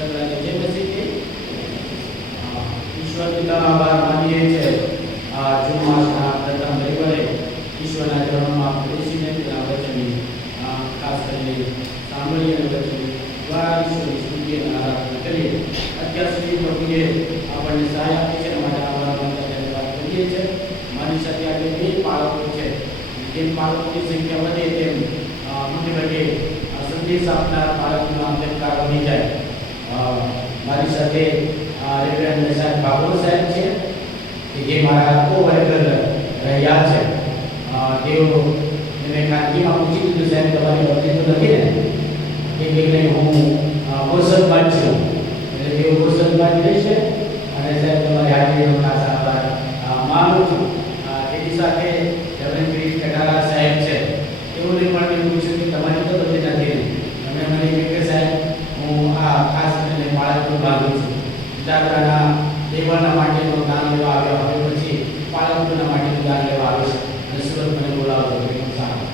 સગડાને જે પછી કે ઈશ્વર પિતાનો આભાર માનીએ છીએ જૂન માસના પ્રથમ રવિવારે ઈશ્વરના ચરણોમાં બેસીને તેના વચનની ખાસ કરીને સાંભળીએ અને વચન દ્વારા ઈશ્વરની સ્તુતિ અને આરાધના કરીએ. અત્યાર સુધી પ્રભુએ આપણને સહાય આપી છે એના માટે આભાર માનતા ધન્યવાદ કરીએ છીએ. મારી સાથે આપણે 2 બાળકો છે. જેમ બાળકોની સંખ્યા વધે તેમ મોટે ભાગે સંદેશ આપનાર બાળકોનો અંતકાર વધી જાય. મારી સાથે રેવરેન્ડ સાહેબ બાબુ સાહેબ છે કે જે મારા કો-વર્કર રહ્યા છે. તેઓ મેં ખાનગીમાં પૂછી દીધું સાહેબ તમારી બદલી તો નથી ને એટલે હું ગોસલબાજ છું એટલે તેઓ ગોસલબાજ રહેશે અને સાહેબ તમારી હાજરીનો ખાસ આભાર માનું છું. તેની સાથે રેવરેન્ડ કટારા સાહેબ છે તેઓને પણ મેં પૂછ્યું કે તમારી તો બદલી નથી ને તમે મને કહ્યું કે સાહેબ હું આ ખાસ કરીને બાળકો ભાગું છું. દાદરાના દેવાના માટેનું દાન લેવા આવ્યો હવે પછી બાળકોના માટેનું દાન લેવા આવ્યો છે અને સુરત મને બોલાવતો એકદમ સારું.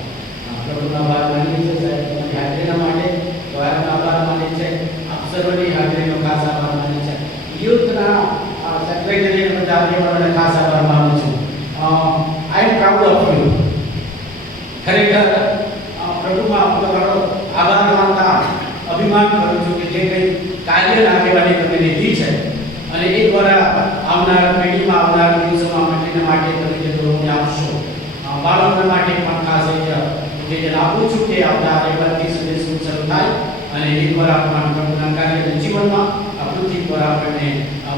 પ્રભુનો આભાર માનીએ છીએ સાહેબ તમારી હાજરીના માટે દ્વારનો આભાર માનીએ છીએ. આપ સર્વની હાજરીનો ખાસ આભાર માનીએ છીએ. યુથના સેક્રેટરી અને બધા આગેવાનોને ખાસ આભાર માનું છું. આઈ એમ પ્રાઉડ ઓફ યુ. ખરેખર પ્રભુમાં તમારો આભાર માનતા અભિમાન કરું છું કે જે કંઈ કાર્ય આગેવાની તમે લીધી છે અને એ દ્વારા આવનાર પેઢીમાં આવનાર દિવસોમાં માટેના માટે તમે જે દોરને આપશો બાળકોના માટે પણ ખાસ જે આપું છું કે આવનાર 21 સુધી શરૂ થાય અને એ દ્વારા પણ પ્રભુના કાર્યના જીવનમાં આ પૃથ્વી પર આપણને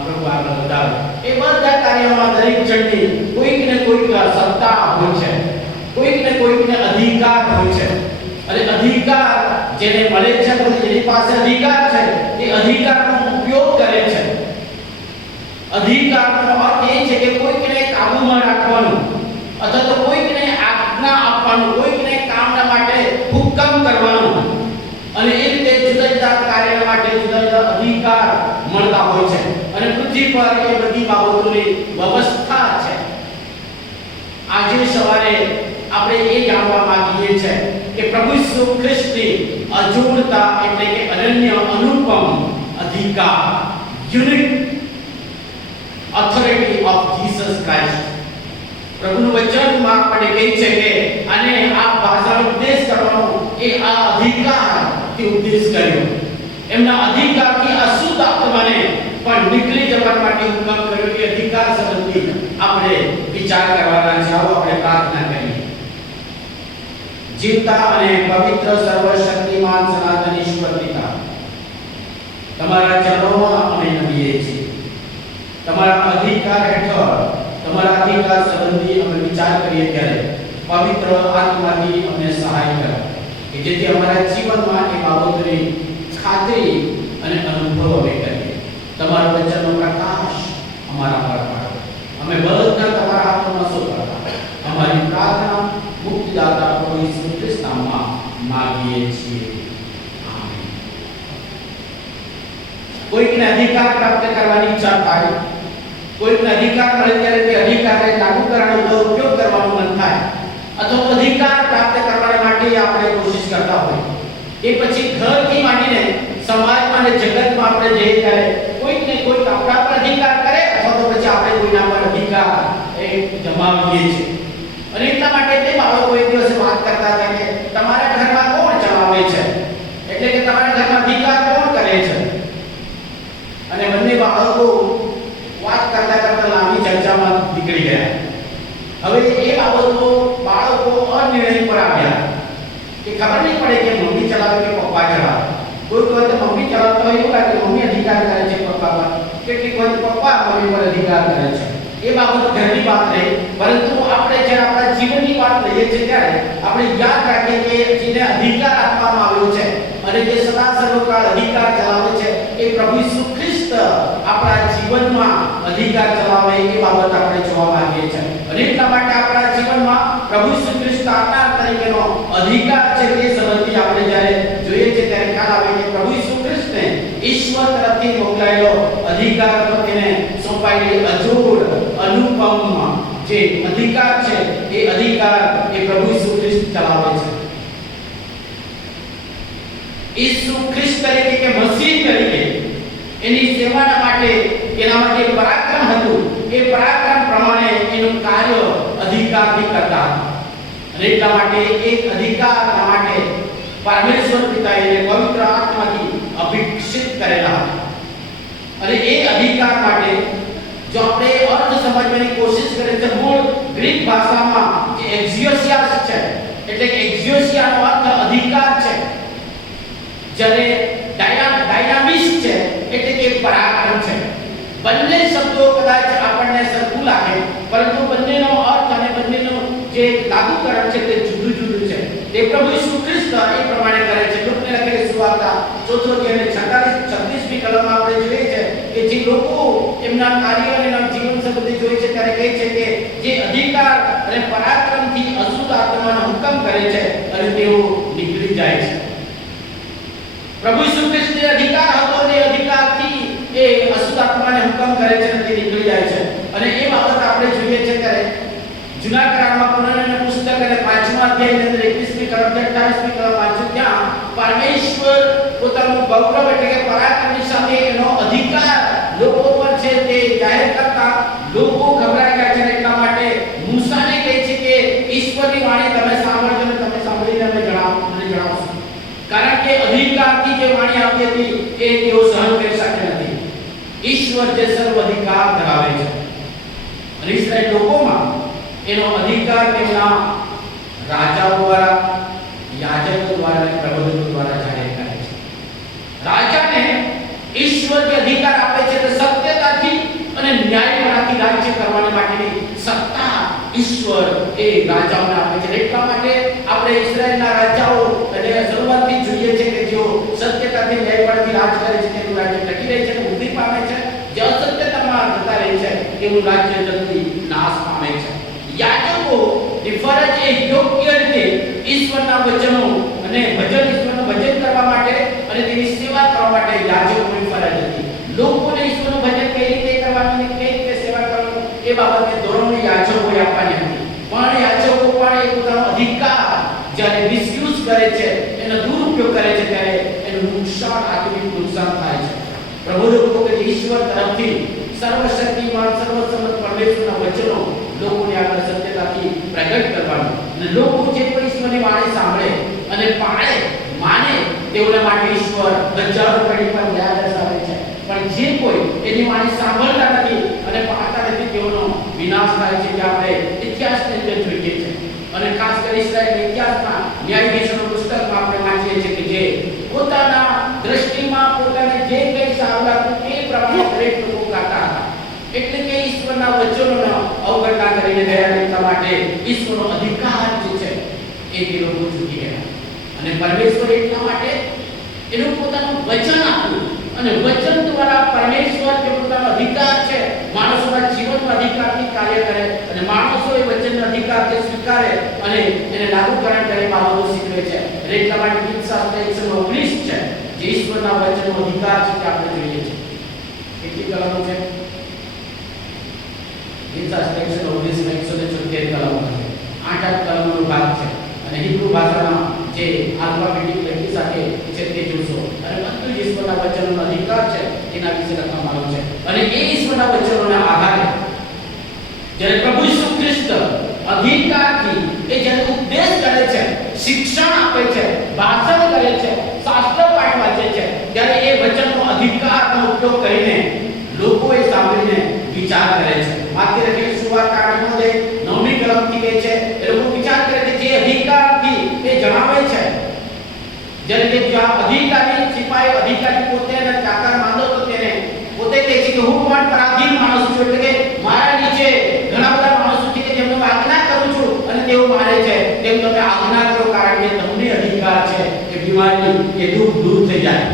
પ્રભુ આગળ વધારે. એ બધા કાર્યમાં દરેક જણની કોઈક ને કોઈક સત્તા હોય છે, કોઈક ને કોઈકને અધિકાર હોય છે અને અધિકાર જેને મળે છે જેની પાસે અધિકાર છે એ અધિકારનો ઉપયોગ કરે છે. અધિકારનો અર્થ એ છે કે કોઈકને કાબૂમાં રાખવાનું અથવા તો કોઈકને આજ્ઞા આપવાનું, કોઈકને કામના માટે હુકમ કરવાનું અને એ રીતે જુદા જુદા કાર્ય માટે જુદા જુદા અધિકાર મળતા હોય છે અને પૃથ્વી પર એ બધી બાબતોની વ્યવસ્થા છે. આજે સવારે આપણે એ જાણવા માંગીએ છીએ કે પ્રભુ ઈસુ ખ્રિસ્તની અજોડતા એટલે કે અનન્ય અનુપમ અધિકાર, unique authority of Jesus Christ. પ્રભુનું વચનમાં આપણે કહે છે કે અને આ ભાષાનો ઉપદેશ કરવાનો એ આ અધિકારથી ઉપદેશ કર્યો. એમના અધિકારથી અશુદ્ધ આત્માને પણ નીકળી જવા માટે હુકમ કર્યો. એ અધિકાર સંબંધી આપણે વિચાર કરવાના છે. આવો આપણે પ્રાર્થના કરીએ. જીવતા અને પવિત્ર સર્વશક્તિમાન સનાતન ઈશ્વર પિતા, તમારા ચરણોમાં અમે નમીએ છીએ. તમારા અધિકાર હેઠળ તમારા અધિકાર સંબંધી અમે વિચાર કરીએ ત્યારે પવિત્ર આત્માથી અમને સહાય કરો કે જેથી અમારા જીવનમાં એ બાબતોની ખાતરી અને અનુભવ અમે કરીએ. તમારા વચનનો પ્રકાશ અમારા પર પાડો. અમે બધા તમારા હાથમાં સોંપતા અમારી પ્રાર્થના મુક્તિદાતા પ્રભુ ઈસુ ખ્રિસ્તના નામમાં માંગીએ છીએ. આમીન. કોઈકને અધિકાર પ્રાપ્ત કરવાની ઈચ્છા થાય, કોઈકને અધિકાર મળે ત્યારે તે અધિકારને લાગુ કરવાનો દુરુપયોગ કરવાનું મન થાય અથવા અધિકાર પ્રાપ્ત કરવા માટે આપણે કોશિશ કરતા હોય. એ પછી ઘરથી માંડીને સમાજમાં અને જગતમાં આપણે જઈએ ત્યારે કોઈકને કોઈક આપણા પર અધિકાર કરે અથવા તો પછી આપણે કોઈના પર અધિકાર એ જમાવીએ છીએ. અને એટલા માટે તે બાળકો એક દિવસે વાત કરતા હતા કે તમારા ઘરમાં કોણ ચલાવે છે, એટલે કે તમારા ઘરમાં અધિકાર કોણ કરે છે. અને બંને બાળકો વાત કરતા કરતા લાંબી ચર્ચામાં નીકળી ગયા. હવે એ બાબતો બાળકો અનિર્ણય પર આવ્યા કે ખબર નહીં પડે કે મમ્મી ચલાવે કે પપ્પા ચલાવે. કોઈ વખત મમ્મી ચલાવતા હોય એવું લાગે મમ્મી અધિકાર કરે છે પપ્પા પર, કેટલીક વખત પપ્પા મમ્મી પર અધિકાર કરે છે. એ બાબત ઘરની વાત નહીં, પરંતુ આપણે જ્યારે આપણા જીવનની વાત લઈએ છીએ ત્યારે આપણે યાદ રાખીએ કે જેને અધિકાર આપવામાં આવ્યો છે અને જે સદા સર્વકાળ અધિકાર ચલાવે છે એ પ્રભુ ઈસુ ખ્રિસ્ત આપણા જીવનમાં અધિકાર ચલાવે એ બાબત આપણે જોવા માંગીએ છીએ. અને એટલા માટે આપણા જીવનમાં પ્રભુ ઈસુ ખ્રિસ્ત આપનાર તરીકેનો અધિકાર છે તે સંબંધી આપણે જ્યારે જોઈએ છીએ ત્યારે ખ્યાલ આવે કે પ્રભુ ઈસુ ખ્રિસ્તને ઈશ્વર તરફથી મોકલાયેલો અધિકાર હતો, તેને સોંપાયેલી અજોડ અનુપમ જે અધિકાર છે એ અધિકાર એ પ્રભુ ઈસુ ખ્રિસ્ત ચલાવે છે. ઈસુ ખ્રિસ્ત તરીકે કે મસીહ તરીકે એની સેવાના માટે એના માટે પરાક્રમ હતું, એ પરાક્રમ પ્રમાણે એનું કાર્ય અધિકારથી કરતા હતા. અને એટલા માટે એક અધિકારના માટે પરમેશ્વર પિતાએ એને પવિત્ર આત્માથી અભિષેક કરેલા હતા. અને એ અધિકાર માટે જો આપણે અર્થ સમજવાની કોશિશ કરીએ તો મૂળ ગ્રીક ભાષામાં જે એક્ઝિયોસિયાસ છે, એટલે કે એક્ઝિયોસિયાનો અર્થ અધિકાર છે, જ્યારે ડાયનામિસ છે એટલે કે પરાક્રમ છે. બંને શબ્દો કદાચ આપણને સરખું લાગે, પરંતુ બંનેનો અર્થ અને બંનેનો જે લાગુકરણ છે તે જુદું જુદું છે. તે પ્રભુ ઈસુ ખ્રિસ્ત એ પ્રમાણે કરે છે. લુકને લખેલી સુવાર્તા 4 અધ્યાય 36મી કલમમાં આપણે જોઈએ છે કે જે લોકો એમના કાર્ય અને એમના જીવન સંબંધી જોઈએ છે ત્યારે કહે છે કે જે અધિકાર અને પરાક્રમથી અશુદ્ધ આત્માનો હુકમ કરે છે અને તેઓ નીકળી જાય છે. પ્રભુ ઈસુ ખ્રિસ્તને અધિકાર હતો અને અધિકારથી એ અશુદ્ધ આત્માને હુકમ કરે છે અને તે નીકળી જાય છે. અને એ બાબત આપણે જોઈએ છે ત્યારે જૂના કરારમાં પુરાણના પુસ્તક અને 5મા અધ્યાયની અંદર 21મી કલમથી 28મી કલમ વાંચ્યું, ત્યાં પરમેશ્વર પોતાનું ગૌરવ એટલે કે પરાક્રમની સાથે એનો અધિકાર લોકો પર છે તે જાહેર કરતા લોકો ગભરાઈ ગયા છે. એટલા માટે મૂસાને કહે છે કે ઈશ્વરની વાણી તમે સાંભળજો અને તમે સાંભળીને અમને જણાવશો, કારણ કે અધિકારથી જે વાણી આવતી હતી એ તેઓ સહન કરી શકતા નથી. ઈશ્વર જે સર્વ અધિકાર ધરાવે છે અને ઇસ્રાયેલ લોકોમાં એનો અધિકાર તેમના રાજાઓ દ્વારા, યાજકો દ્વારા અને પ્રબોધકો દ્વારા જાહેર કરે છે. રાજાને ઈશ્વર જે અધિકાર આપે છે તે સત્યતાથી અને ન્યાયથી રાજ્ય કરવા માટેની સત્તા ઈશ્વર એ રાજાઓને આપે છે. એટલા માટે આપણે ઇસ્રાયેલના રાજાઓ અને શરૂઆતથી જોઈએ છે કે જેઓ સત્યતાથી ન્યાયથી રાજ કરે છે તેનું રાજ્ય ટકી રહે છે, વૃદ્ધિ પામે છે. જે અસત્યતામાં જતા રહે છે તેનું રાજ્ય જલ્દી નાશ પામે છે. યાજકો ની ફરજ એ યોગ્ય રીતે ઈશ્વરના વચનો અને ઈશ્વરનું ભજન કરવા માટે અને તેની સેવા કરવા માટે યાજકોની ફરજ હતી. લોકોને ઈશ્વરનું ભજન કઈ રીતે કરવાનું અને કઈ રીતે સેવા કરવાનું એ બાબતે ધોરણો યાજકોએ આપવાની હતી. પણ યાજકો પણ એ પોતાનો અધિકાર જ્યારે મિસયુઝ કરે છે, એનો દુરુપયોગ કરે છે, ત્યારે એનું નુકસાન, આત્મિક નુકસાન થાય છે. પ્રભુ લોકો કે ઈશ્વર તરફથી સર્વશક્તિમાન સર્વસમર્થ પરમેશ્વરના વચનો લોકોને આગળ સત્યતાથી પ્રગટ કરવાનું અને લોકો જે પણ ઈશ્વરની વાણી સાંભળે અને પાળે માને તેઓના માટે ઈશ્વર હજારો પેઢી પર દયા દર્શાવે છે. પણ જે કોઈ એની વાણી સાંભળતા નથી અને પાળતા નથી તેઓનો વિનાશ થાય છે. જે આપણે ઇતિહાસની અંદર જોઈએ છે અને ખાસ કરી ઇસ્રાયેલના ઇતિહાસમાં ન્યાયાધીશોના પુસ્તકમાં આપણે વાંચીએ છીએ કે જે પોતાના દ્રષ્ટિમાં પોતાને જે કંઈ સારું લાગતું તે પ્રમાણે દરેક લોકો ગાતા હતા. એટલે કે ઈશ્વરના વચનોનો અવગણના કરીને ગયા. એટલા માટે ઈશ્વરનો અધિકાર જે છે એ તે લોકો ચૂકી ગયા અને પરમેશ્વર એટલા માટે એનું પોતાનું વચન આપ્યું અને વચન દ્વારા પરમેશ્વર જે પોતાનો અધિકાર છે માણસોના જીવનમાં અધિકારથી કાર્ય કરે અને માણસો એ વચનનો અધિકારને સ્વીકારે અને એને લાગુકરણ કરે, બાબતો શીખવે છે. એટલા માટે ગીતશાસ્ત્ર 119 છે જે ઈશ્વરના વચનનો અધિકાર છે તે આપણે જોઈએ છે. કેટલી કલમો છે? ગીતશાસ્ત્ર 119 176 કલમો છે. 8 કલમોનો ભાગ છે અને હિબ્રુ ભાષામાં જે આલ્ફાબેટિક લેખી સાથે છે તે જોશો અને બધું ઈશ્વરના વચનોનો અધિકાર છે એના વિશે લખવામાં આવ્યું છે. અને એ ઈશ્વરના વચનોના આધારે જ્યારે પ્રભુ ઈસુ ખ્રિસ્ત અધિકારથી એ જ્યારે ઉપદેશ કરે છે, શિક્ષણ આપે છે, ભાષણ કરે છે, શાસ્ત્ર પાઠ વાંચે છે, ત્યારે એ વચનનો અધિકારનો ઉપયોગ કરીને લોકો એ સાંભળીને વિચાર કરે છે. માથે લખેલી સુવાર્તા 9મી કલમથી કહે છે એ લોકો વિચાર કરે છે જે અધિકારથી એ જણાવે છે. જ્યારે કે જો અધિકારી સિપાહી અધિકારી પોતે અને ચાકર માંદો તો તેને પોતે કહે છે કે હું પણ પરાધીન માણસ છું, એટલે કે મારા નીચે ઘણા બધા માણસો છે કે જેમને આજ્ઞા કરું છું અને તેઓ મારે છે તેમ તમે આજ્ઞા કરો, કારણ કે તમને અધિકાર છે કે બીમારી કે દુઃખ દૂર થઈ જાય.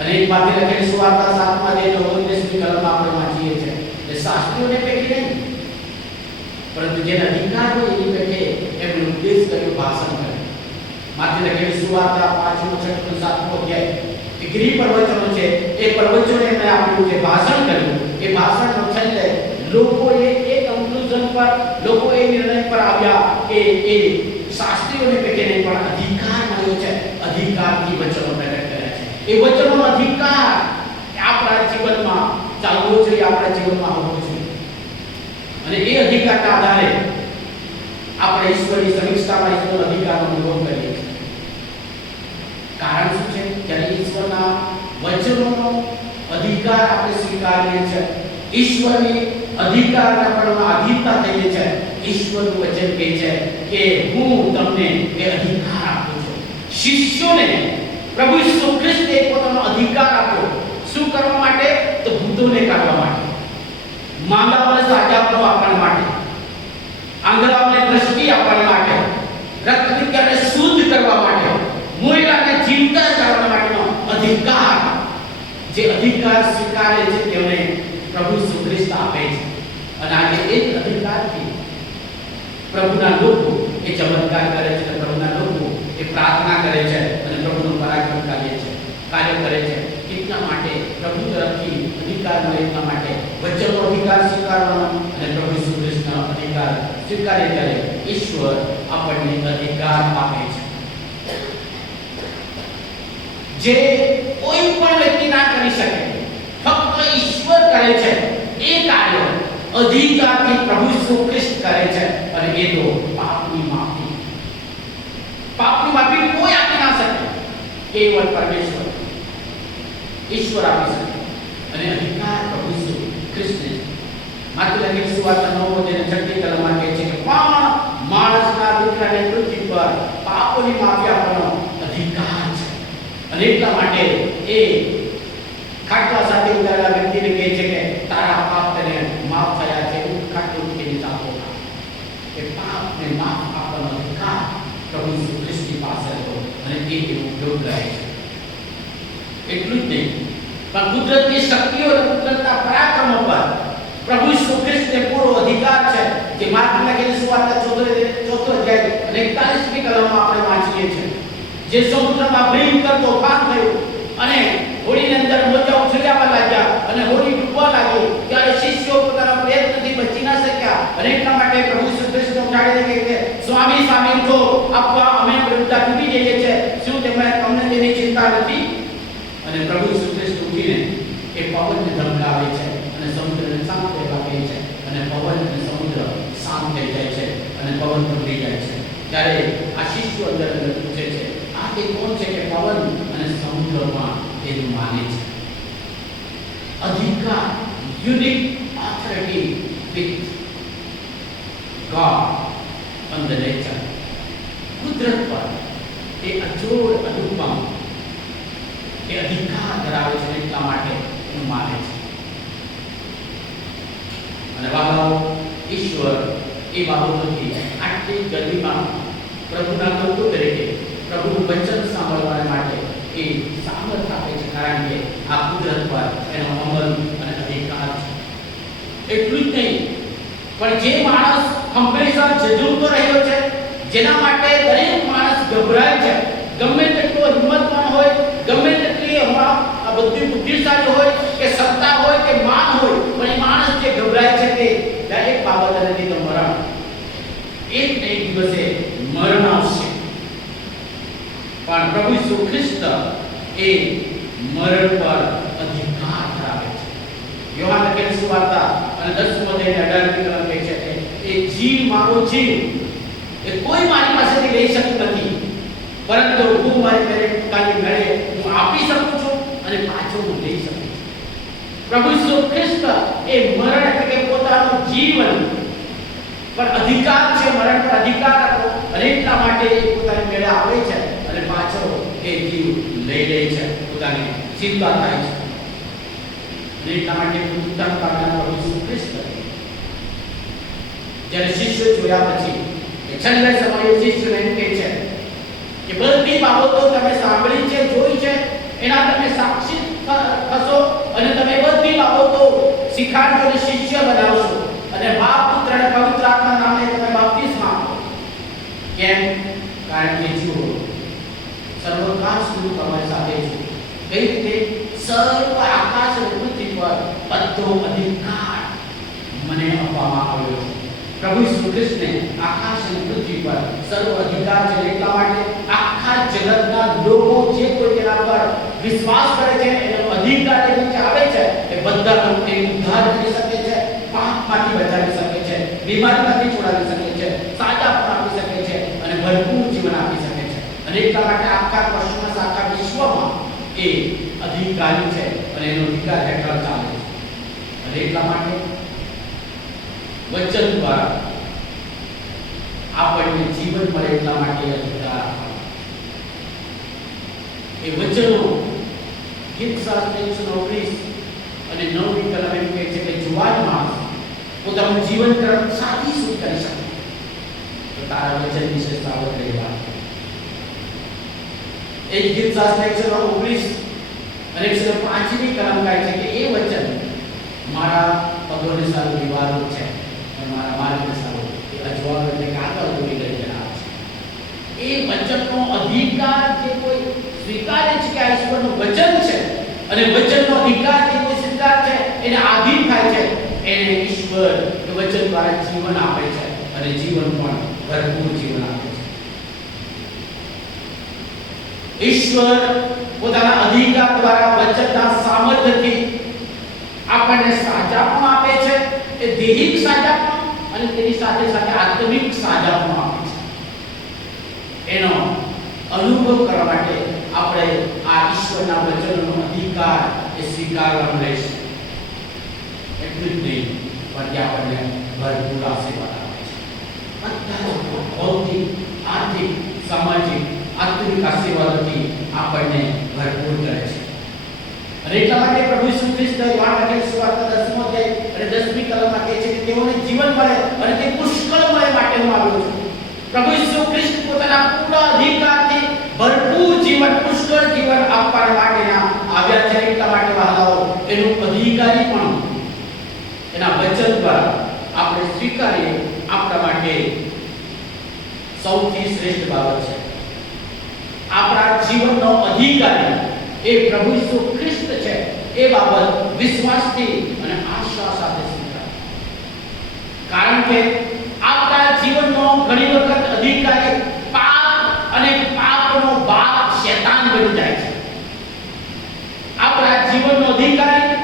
અને એક માથે લખેલી સુવાર્તા 7મા અધ્યાય 19મી કલમમાં આપણે વાંચીએ છીએ કે શાસ્ત્રીઓને પેઠી નહીં પરંતુ જેને અધિકાર હોય એની પેઠે એમણે ઉપદેશ કર્યો, ભાષણ કર્યું. માથે લખેલી સુવાર્તા 5મો 6મો 7મો અધ્યાય એ ગિરી પ્રવચનો છે, એ પ્રવચનો એમણે આપ્યું છે, ભાષણ કર્યું. એ ભાષણનો છેલ્લે લોકોએ એ કન્ક્લુઝન પર, લોકો એ નિર્ણય પર આવ્યા કે એ શાસ્ત્રીઓને પેઠે નહીં પણ અધિકાર મળ્યો છે, અધિકારથી વચનો પ્રગટ કર્યા છે. એ વચનોનો અધિકાર આપણે આપણા જીવનમાં હોવો જોઈએ અને એ અધિકારના આધારે આપણે ઈશ્વરની સમીક્ષામાં ઈશ્વર અધિકારનો અનુભવ કરીએ છીએ. કારણ શું છે? જ્યારે ઈશ્વરના વચનોનો અધિકાર આપણે સ્વીકારીએ છીએ, ઈશ્વરની અધિકારના પરમાં આધીનતા થઈએ છીએ. ઈશ્વરનું વચન કહે છે કે હું તમને એ અધિકાર આપું છું. શિષ્યોને પ્રભુ ઈસુ ખ્રિસ્તે પોતાનો અધિકાર આપ્યો. શું કરવા માટે? તો ભૂતોને કાઢવા માટે, માંદાઓને સાજાપણું આપવા માટે, આંધળાઓને દ્રષ્ટિ આપવા માટે, રક્તપિત્તને શુદ્ધ કરવા માટે, મોયલાને જીવતા કરવા માટેનો અધિકાર. જે અધિકાર સ્વીકારે છે તેમને પ્રભુ ઈસુ ખ્રિસ્ત આપે છે. અને આજે એ જ અધિકારથી પ્રભુના લોકો એ ચમત્કાર કરે છે, પ્રભુના લોકો એ પ્રાર્થના કરે છે અને પ્રભુનું પરાક્રમ કાર્ય કરે છે. એટલા માટે પ્રભુ તરફથી અધિકાર મળે, એટલા માટે વચનનો અધિકાર સ્વીકારવાનો અને પ્રભુ ઈસુ ખ્રિસ્તનો અધિકાર સ્વીકારે ત્યારે ઈશ્વર આપણને અધિકાર આપે છે. જે કોઈ પણ વ્યક્તિ ના કરી શકે, ફક્ત ઈશ્વર કરે છે એ કાર્ય અધિકારથી પ્રભુ ઈસુ ખ્રિસ્ત કરે છે. અને એ તો પાપની માફી. પાપની માફી કોઈ આપી ના શકે, કેવળ પરમેશ્વર ઈશ્વર આપી શકે. અને અધિકાર પ્રભુ ઈસુ ખ્રિસ્તને માત્ર લખેલી સુવાર્તા 9:6 કલમમાં કહે છે કે પણ માણસના દીકરાને પૃથ્વી પર પાપોની માફી આપવાનો અધિકાર છે. અને એટલા માટે એ ખાટલા સાથે ઉતારેલા વ્યક્તિને કહે છે કે તારા પાપ તને માફ થયા છે. ખાટલું કે નીચાપો એ પાપને માફ આપવાનો અધિકાર પ્રભુ ઈસુ ખ્રિસ્તની પાસે હતો અને એ ઉપયોગ રહે છે. એટલું જ નહીં, પણ કુદરતની શક્તિઓ અને કુદરતના પરાક્રમો પર પ્રભુ ઈસુ ખ્રિસ્તને પૂરો અધિકાર છે. જે માર્ક લખેલી સુવાર્તા 4 અધ્યાય અને 41મી કલમમાં આપણે વાંચીએ છીએ. જે સમુદ્રમાં ભયંકર તોફાન થયું અને હોડીની અંદર મોજા ઉછળ્યા લાગ્યા અને હોડી ડૂબવા લાગી, ત્યારે શિષ્યો પોતાના પ્રયત્નથી બચી ના શક્યા. અને એટલા માટે પ્રભુ ઈસુ ખ્રિસ્ત ઉઠાડીને કહે છે, સ્વામી સ્વામી તો આપવા અમે બધા ડૂબી જઈએ છીએ, શું તમને તેની ચિંતા નથી? અને પ્રભુ ઈસુ ખ્રિસ્ત ઉઠીને એ પવનને ધમકાવે છે અને સમુદ્રને શાંત થવા કહે છે. અને પવન અને સમુદ્ર શાંત થઈ જાય છે અને પવન પકડી જાય છે. ત્યારે આ શિષ્યો અંદર પૂછે છે, આ તે કોણ છે કે પવન અને સમુદ્રમાં તેનું માને છે? અધિકાર, unique authority with God on the nature. કુદરત પર એ અજોડ અનુપમ એ અધિકાર ધરાવે છે. એટલા માટે એનું માને છે. અને વાલાઓ, ઈશ્વર એ બાબતોથી આટલી ગરીબીમાં પ્રભુના લોકો તરીકે પ્રભુનું વચન સાંભળવા માટે એ સામર્થ્ય આપે છે. કારણ કે આ કુદરત પર એનો અમલ અને અધિકાર છે. એટલું જ નહીં, પણ જે માણસ હંમેશા ઝઝૂમતો રહ્યો છે, જેના માટે દરેક માણસ ગભરાય છે, ગમે તેટલો હિંમતવાન હોય, ગમે તેટલી આ બધી બુદ્ધિશાળી હોય કે સત્તા હોય કે માન હોય, પણ એ માણસ જે ગભરાય છે તે દરેક બાબત નથી તો મરણ. એક ને એક દિવસે મરણ આવશે. પણ પ્રભુ ઈસુ ખ્રિસ્ત એ મરણ પર અધિકાર ધરાવે છે. યોહાન લખેલી સુવાર્તા અને 10 અધ્યાય 18 કહે છે એ જીવ મારો જીવ એ કોઈ મારી પાસેથી લઈ શકતું નથી, પરંતુ હું મારી પોતાની મેળે હું આપી શકું છું અને પાછો હું લઈ શકું છું. પ્રભુ ઈસુ ખ્રિસ્ત એ મરણ એટલે કે પોતાનું જીવન પર અધિકાર છે, મરણ પર અધિકાર હતો. અને એટલા માટે એ પોતાની મેળે આવે છે અને પાછો એ જીવ લઈ લે છે, પોતાની ચિંતા થાય છે. અને એટલા માટે ઉત્તમ પામનાર પ્રભુ ઈસુ ખ્રિસ્ત જ્યારે શિષ્યો જોયા પછી એ છેલ્લે સમયે શિષ્યોને એમ કહે છે કે બધી બાબતો તમે સાંભળી છે, જોઈ છે, એના તમે સાક્ષી થશો અને તમે બધી બાબતો શીખાડજો અને શિષ્ય બનાવશો અને બાપ, પુત્ર અને પવિત્ર આત્મા નામે તમે બાપ્તિસ્મા આપો. કેમ? કારણ કે જુઓ, સર્વકાળ સુધી તમારી સાથે છું. કઈ રીતે? સર્વ આકાશ અને પૃથ્વી પર બધો અધિકાર મને આપવામાં આવ્યો છે. પ્રભુ ઈસુ ખ્રિસ્તને આકાશ અને પૃથ્વી પર સર્વ અધિકાર છે. એટલા માટે આખા જગતના લોકો જે કોઈ તેના પર વિશ્વાસ કરે છે એનો અધિકાર જે આવે છે એ બધા લોકોને ઉદ્ધાર કરી શકે બીમારીમાંથી છોડાવી શકે છે, સાજા પણ આપી શકે છે અને ભરપૂર જીવન આપી શકે છે. અને એટલા માટે આખા કસ્મસ આખા વિશ્વમાં એ અધિકારી છે અને એનો અધિકાર હેઠળ ચાલે છે. અને એટલા માટે વચન દ્વારા આપણને જીવન મળે એટલા માટે અધિકાર એ વચનો ગીતશાસ્ત્ર 119 અને 9 કલમ એમ કહે છે કે જુવાન માણસ પોતાનું જીવન તરફ સાથી શું કરી શકે તો તારા વચન વિશે સાવધ રહેવા. એ ગીતશાસ્ત્ર 119 અને 105 કલમ કહે છે કે એ વચન મારા પગોને સારું દિવાલો છે અને મારા માર્ગને સારું એ અજવાળો એટલે કાગળ દોરી લઈ જનાર છે. એ વચનનો અધિકાર જે કોઈ સ્વીકારે છે કે આ ઈશ્વરનું વચન છે અને વચનનો અધિકાર જે કોઈ સ્વીકાર છે એને આધીન થાય છે એને ઈશ્વર એ વચન દ્વારા જીવન આપે છે અને જીવન પણ ભરપૂર જીવન આપે છે. ઈશ્વર પોતાના અધિકાર દ્વારા વચનના સામર્થ્યથી આપણને સાજા પણ આપે છે, એ દૈહિક સાજા પણ અને તેની સાથે સાથે આત્મિક સાજા પણ આપે છે. એનો અનુભવ કરવા માટે આપણે આ ઈશ્વરના વચનનો અધિકાર એ સ્વીકારવાનો રહેશે. એટલું જ નહીં પણ તે આપણને ભરપૂર આશીર્વાદ આપે છે. બધા ભૌતિક, આર્થિક, સામાજિક, આત્મિક આશીર્વાદોથી આપણને ભરપૂર કરે છે. અને એટલા માટે પ્રભુ ઈસુ ખ્રિસ્ત યોહાન લખેલી સુવાર્તા 10મો અધ્યાય અને 10મી કલમમાં કહે છે કે તેઓને જીવન મળે અને તે પુષ્કળ મળે માટે હું આવ્યો છું. પ્રભુ ઈસુ ખ્રિસ્ત પોતાના પૂર્ણ અધિકારથી ભરપૂર જીવન, પુષ્કળ જીવન આપવા માટેના આવ્યા છે. એટલા માટે વહાલાઓ એનું અધિકારી પણ એના વચન દ્વારા આપણે સ્વીકારીએ આપણા માટે સૌથી શ્રેષ્ઠ બાબત છે. આપણા જીવનનો અધિકારી એ પ્રભુ ઈસુ ખ્રિસ્ત છે એ બાબત વિશ્વાસથી અને આશા સાથે સ્વીકાર. કારણ કે આપણા જીવનનો ઘણી વખત અધિકારી પાપ અને પાપનો બાપ શૈતાન બની જાય છે. આપણા જીવનનો અધિકારી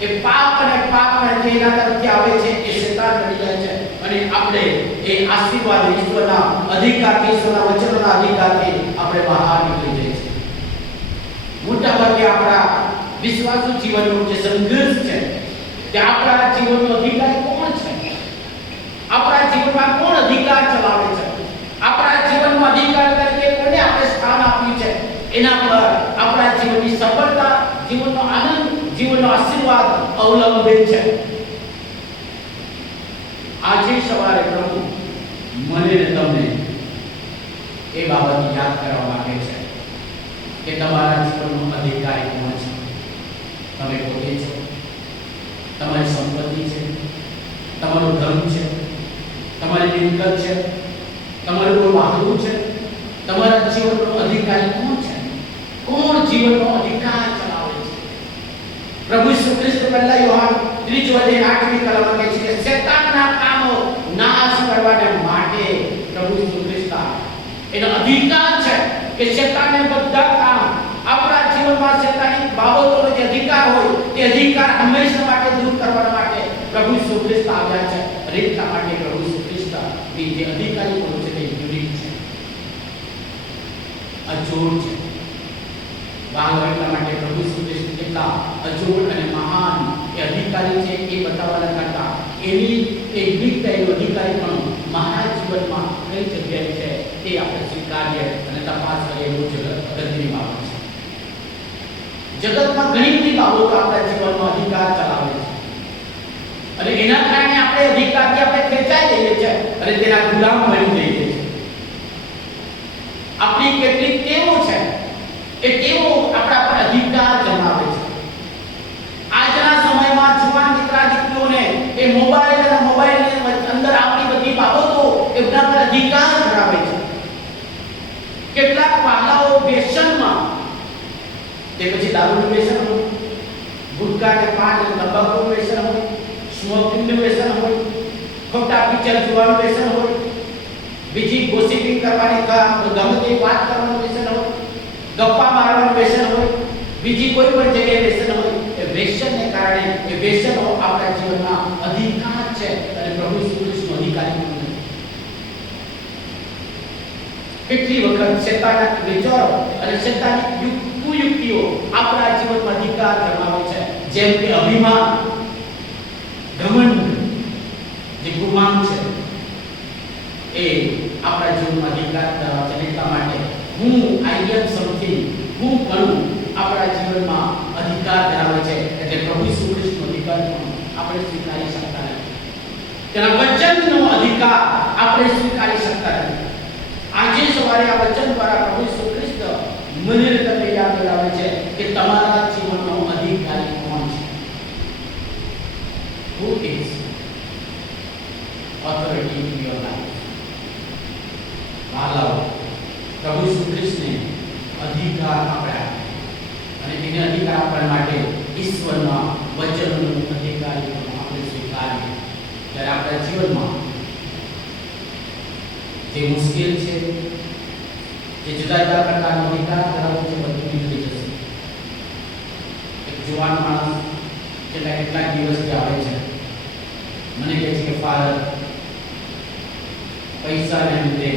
એ પાપ અને પાપના જે એના તરફથી આવે છે એ શૈતાન બની જાય છે અને આપણે એ આશીર્વાદ ઈશ્વરના અધિકારથી, ઈશ્વરના વચનોના અધિકારથી આપણે બહાર નીકળી જઈએ છીએ. મોટાભાગે આપણા વિશ્વાસુ જીવનનો જે સંઘર્ષ છે કે આપણા જીવનનો અધિકારી કોણ છે, આપણા જીવનમાં કોણ અધિકાર ચલાવે છે, આપણા જીવનમાં અધિકાર તરીકે કોને આપણે સ્થાન આપ્યું છે, એના પર આપણા જીવનની સફળતા, જીવનનો આનંદ, જીવનનો આશીર્વાદ અવલંબિત છે. આજે સવારે પ્રભુ મને ને તમને એ બાબત યાદ કરવા માંગે છે કે તમારા જીવનનો અધિકારી કોણ છે. તમે પોતે છો, તમારી સંપત્તિ છે, તમારું ધન છે, તમારી મિલકત છે, તમારું વાહન છે, તમારા જીવનનો અધિકારી કોણ છે? કોણ જીવનનો અધિકાર ચલાવે છે? પ્રભુ ઈસુ ખ્રિસ્ત પહેલા યોહાન 3:8મી કલમમાં કહે છે કે શૈતાનના કામો નાશ કરવાને માટે પ્રભુ ઈસુ ખ્રિસ્ત એનો અધિકાર છે કે શૈતાનને બધા કામ આપણા જીવનમાં શૈતાની બાબતોનો જે અધિકાર હોય તે અધિકાર હંમેશા માટે દૂર કરવા માટે પ્રભુ ઈસુ ખ્રિસ્ત આવ્યા છે. અને એટલા માટે પ્રભુ ઈસુ ખ્રિસ્ત જે અધિકારી હોય છે તે યુનિક છે, અજોડ છે. એટલા માટે પ્રભુ ઈસુ ખ્રિસ્ત કેટલા અજોડ અને મહાન એ અધિકારી છે એ બતાવવાના કરતા એની એ યુનિકતા, એનો અધિકારી પણ મારા જીવનમાં કઈ જગ્યાએ છે તે આપણે સ્વીકારીએ અને તપાસ કરીએ. એવું જગત અગત્યની બાબત છે. જગતમાં ઘણી બધી બાબતો આપણા જીવનમાં અધિકાર ચલાવે છે અને એના કારણે આપણે અધિકારથી આપણે ખેંચાઈ જઈએ છીએ અને તેના ગુલામ બની જઈએ છીએ. આપણી કેટલીક ટેવો છે, એ ટેવો આપણા પર અધિકાર જમાવે છે. આજના સમયમાં જુવાન દીકરા દીકરીઓને એ મોબાઈલ અને મોબાઈલની અંદર આપણી બધી બાબતો એમના પર અધિકાર ધરાવે છે. કેટલાક વહાલાઓ વ્યસનમાં, તે પછી દારૂનું વ્યસન હોય, ગુટખા કે પાન અને તંબાકુનું વ્યસન હોય, સ્મોકિંગનું વ્યસન હોય, ખોટા પિક્ચર જોવાનું વ્યસન હોય, બીજી ગોસિપિંગ કરવાની ગમે તે વાત કરવાનું વ્યસન હોય, ગપ્પા મારવાનું વ્યસન હોય, બીજી કોઈ પણ જગ્યાએ વ્યસન હોય, એ વ્યસનને કારણે એ વ્યસનો આપણા જીવનમાં અધિકાર છે અને પ્રભુ ઈસુ ખ્રિસ્તનો અધિકારી પણ નથી. કેટલી વખત શેતાનના વિચારો અને શેતાનની કુયુક્તિઓ આપણા જીવનમાં અધિકાર જમાવે છે, જેમ કે અભિમાન, ઘમંડ, જે ગુમાન છે એ આપણા જીવનમાં અધિકાર ધરાવે છે. એટલા માટે હું આઈ એમ સમથિંગ, હું બનું આપણા જીવનમાં અધિકાર ધરાવે છે. એટલે પ્રભુ ઈસુ ખ્રિસ્તનો અધિકાર પણ આપણે સ્વીકારી શકતા નથી. તેના વચનનો અધિકાર આપણે સ્વીકારી શકતા નથી. આજે સવારે આ વચન દ્વારા પ્રભુ ઈસુ ખ્રિસ્ત મને તમને યાદ કરાવે છે કે તમારા જીવનનો અધિકારી કોણ છે. Who is authority in your life? વાલાઓ, પ્રભુ ઈસુ ખ્રિસ્તને અધિકાર આપ્યા અને એને અધિકાર આપવા માટે ઈશ્વરના વચનનો અધિકારી આપણે સ્વીકારીએ ત્યારે આપણા જીવનમાં જે મુશ્કેલ છે, જે જુદા જુદા પ્રકારનો અધિકાર ધરાવે છે, બધું નીકળી જશે. એક જુવાન માણસ કેટલાક દિવસથી આવે છે, મને કહે છે કે ફાધર, પૈસાને લીધે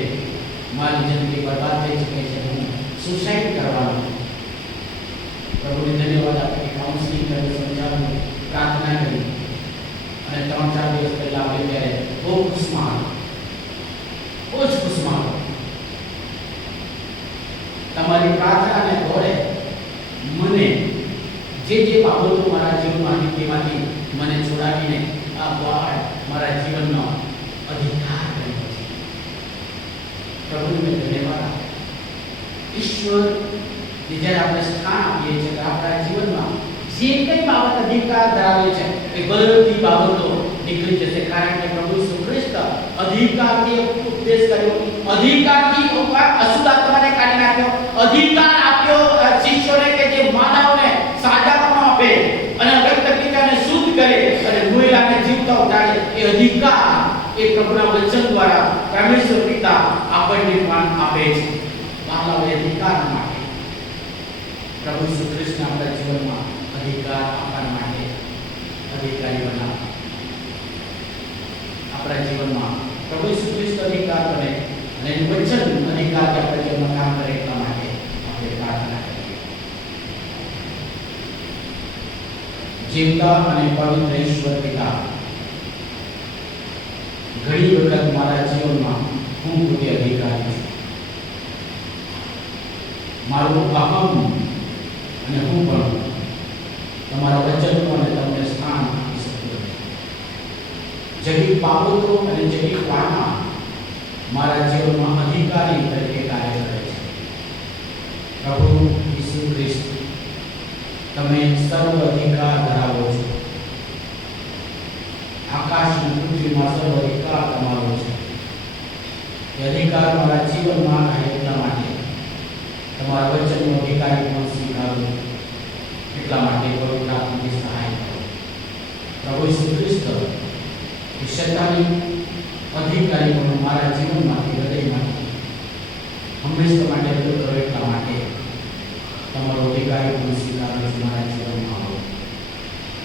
મારી જિંદગી બરબાદ થઈ ચૂકી છે, હું સુસાઇડ કરવાનો. પ્રભુને ધન્યવાદ આપીને કાઉન્સિલિંગ કરી, સમજાવી, પ્રાર્થના કરી અને 3-4 દિવસ પહેલા આવે ત્યારે બહુ ખુશમાં તમારી પ્રાર્થનાને દોડે મને જે બાબતો મારા જીવનમાં તેમાંથી મને છોડાવીને આ મારા જીવનનો અધિકાર કર્યો છે. પ્રભુને ધન્યવાદ આપે. ઈશ્વર જ્યારે આપણે સ્થાન આપીએ છીએ કે આપણા જીવનમાં જે કંઈ બાબત અધિકાર ધરાવે છે એ બધી બાબતો નીકળી જશે. કારણ કે પ્રભુ ઈસુ ખ્રિસ્ત અધિકારથી ઉપદેશ કર્યો, અધિકારથી અશુદ્ધ આત્માને કાઢી નાખ્યો, અધિકાર આપ્યો શિષ્યોને કે જે માનવને સાજાપણું આપે અને અગત્યને શુદ્ધ કરે અને મરેલાને જીવતા ઉઠાડે. એ અધિકાર એ પ્રભુના વચન દ્વારા પરમેશ્વર પિતા આપણને પણ આપે છે. માનવ અધિકાર માટે પ્રભુ ઈસુ ખ્રિસ્ત આપણા જીવનમાં અધિકાર આપવા માટે અધિકારી બનાવો. આપણા જીવનમાં પ્રભુ ઈસુ ખ્રિસ્ત અધિકાર બને અને વચન અધિકાર આપણા જીવનમાં કામ કરે એટલા માટે આપણે પ્રાર્થના કરીએ. જીવતા અને પવિત્ર ઈશ્વર પિતા, ઘણી વખત મારા જીવનમાં હું પોતે અધિકારી છું. મારું અહમ અને હું પણ તમારા વચનો અને તમને સ્થાન આપી શકતો નથી. જટિલ બાબતો અને જટિલ વાના મારા જીવનમાં અધિકારી તરીકે કાર્ય કરે છે. પ્રભુ ઈસુ ખ્રિસ્ત, તમે સર્વ અધિકાર ધરાવો છો. આકાશ અને પૃથ્વીમાં સર્વ અધિકાર તમારો છે. એ અધિકાર મારા જીવનમાં રહે એટલા માટે તમારા વચનનો અધિકારી પણ સ્વીકારો. એટલા માટે પવિત્ર આત્માની સહાય કરો. પ્રભુ ઈસુ ખ્રિસ્ત એ શૈતાની અધિકારી પણ મારા જીવનમાંથી, હૃદયમાંથી હંમેશા માટે દૂર કરો. એટલા માટે તમારો અધિકારી પણ સ્વીકારો છો. મારા જીવનમાં આવો.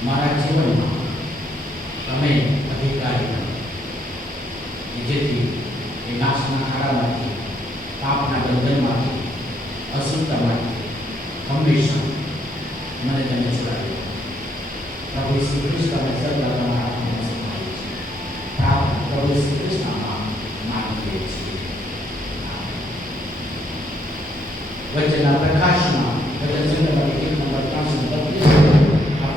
મારા જીવનમાં તમે અધિકારી બનો, જેથી એ નાશના ખાડામાંથી, પાપના બંધનમાંથી, અશુદ્ધતામાંથી હંમેશા મને તમે છોડાવી. પ્રભુ ઈસુ ખ્રિસ્તને સદા તમારા હાથમાં સંભાળી છે. પ્રાર્થના પ્રભુ ઈસુ ખ્રિસ્તના નામથી છીએ. વચનના પ્રકાશમાં વચન સંગ્રહમાંથી